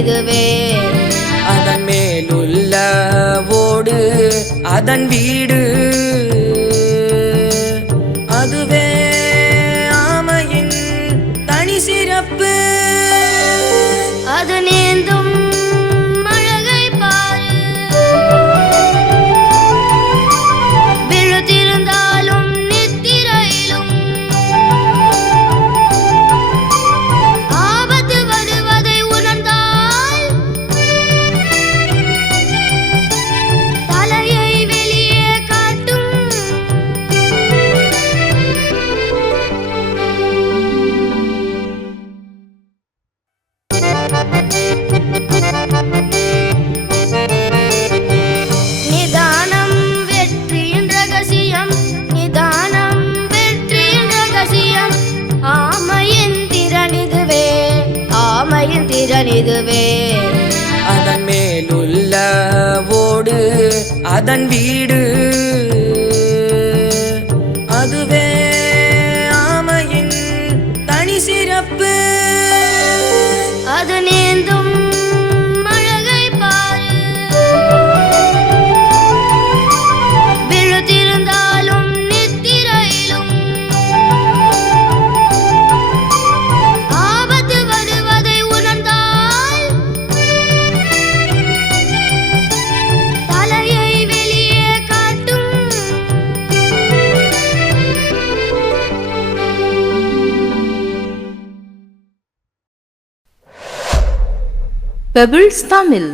இதுவே. அதன் மேலுள்ள ஓடு அதன் வீடு அதுவே ஆமையின் தனி சிறப்பு. அது நீந்தும் அழகை பாரு, விழுத்திருந்தாலும் நித்திரையிலும் ஆபத்து வருவதை உணர்ந்தால் தலையை வெளியே காட்டும். நிதானம் வெற்றியின் ரகசியம், நிதானம் வெற்றியின் ரகசியம். ஆமையின் திறன் இதுவே, ஆமையின் திறன் இதுவே. அதன் மேலுள்ள ஓடு அதன் வீடு அதுவே ஆமையின் தனி சிறப்பு. அது நீந்தும் அழகை பாரு, விழுத்திருந்தாலும் நித்திரையிலும் ஆபத்து வருவதை உணர்ந்தால் தலையை வெளியே காட்டும். Pebbles Tamil